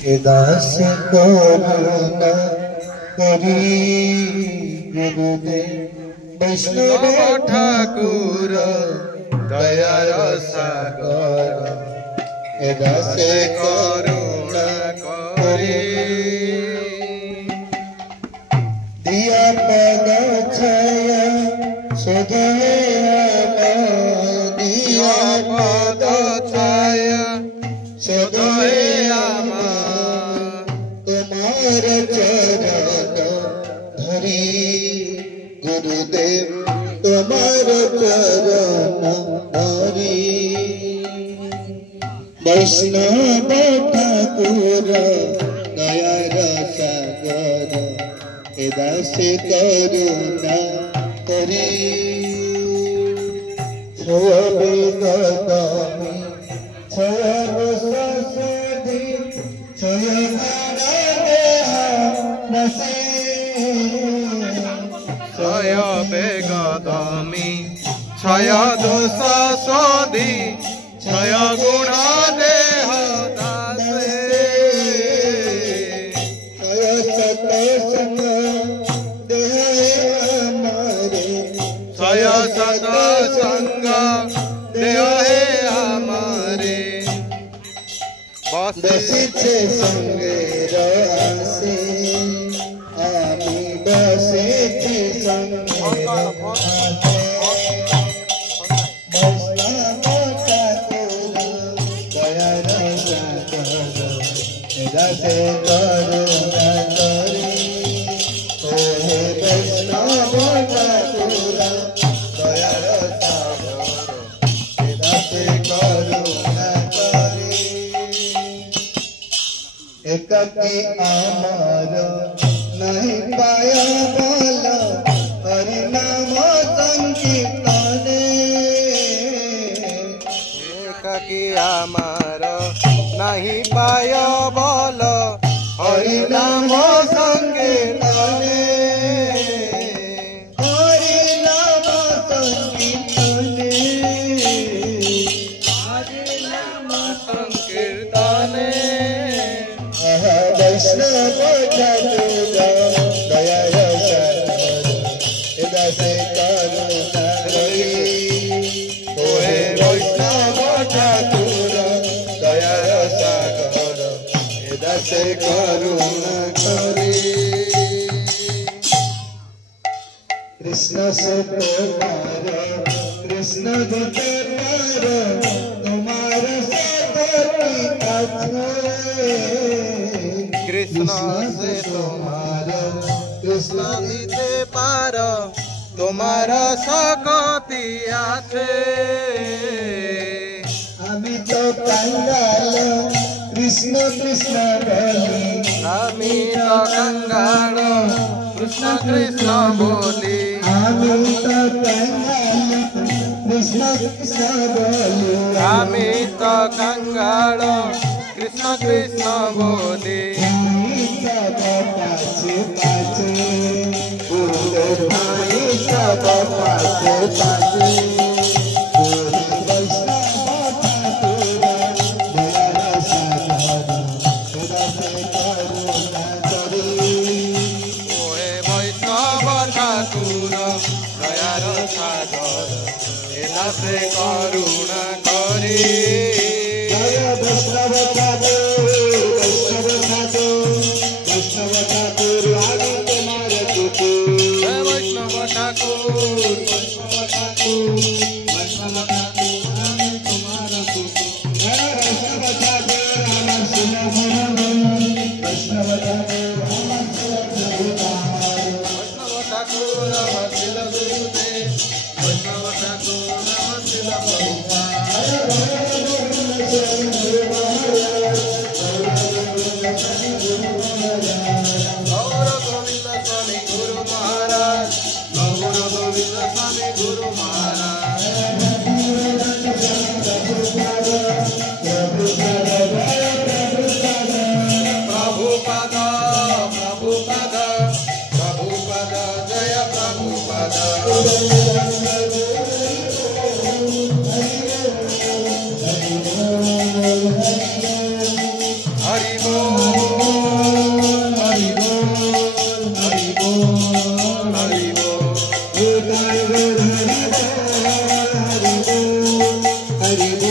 दास करुणा करी गुरुदेव वैष्णव ठाकुर दयार सागर दास करुणा करी दिया पद छाया सदय दिया पद छाया सदय तुम्हार चरण धरी गुरुदेव तुम्हार चरण धरी वैष्णव ठाकुर दयार सागर दास करुणा करी छय बेदमी छय बसदी छय छय बेगदमी छय दोष सोधी छय गुण देह दासे छय सतसंग देह हमारे छय सतसंग देह हमारे बसिछे संगे रसे आमी बसिछे संगे वैष्णव ठाकुर दयार सागर दास करुणा करी हे वैष्णव ठाकुर दयार सागर दास करुणा करी एकाकी आमार नहीं पाया बल हरि नाम संकीर्तने एकाकी आमार नहीं पाय बल हरि नाम संकीर्तने हरि नाम संकीर्तने हरि नाम संकीर्तने वैष्णव ठाकुर दयार सागर दास करुणा करी हे वैष्णव ठाकुर दयार सागर दास करुणा करी कृष्ण से तुम्हार कृष्ण दूते पार तुम्हार सतती कृष्ण से तुम्हारा कृष्ण दीते पार तुम्हारा सकती आथे आमी तो कंगाल कृष्ण कृष्ण बोली आमी तो कंगाल कृष्ण कृष्ण बोली आमी तो कंगाल कृष्ण कृष्ण बोली आमी तो कंगाल कृष्ण कृष्ण बोली सब पाछे पाछे गुरुदेव भाई सब पाछे पाछे वैष्णव ठाकुर दयार सागर दास करुणा करी ओहे वैष्णव ठाकुर दयार सागर दास करुणा करी जय वैष्णव ठाकुर वैष्णव ठाकुर वैष्णव ठाकुर आगे तुम्हारे कुकुर जय वैष्णव ठाकुर वैष्णव ठाकुर वैष्णव ठाकुर आगे तुम्हारा कुकुर जय वैष्णव ठाकुर अमर सुनो वैष्णव ठाकुर अमर सुनो वैष्णव ठाकुर अमर शिल गुरुदेव वैष्णव ठाकुर अमर शिल गौर गोविंद स्वामी गुरु महाराज गौर गोविंद स्वामी गुरु महाराज प्रभुपद प्रभुपद प्रभुपद जय प्रभुपद हरि बोल हरि बोल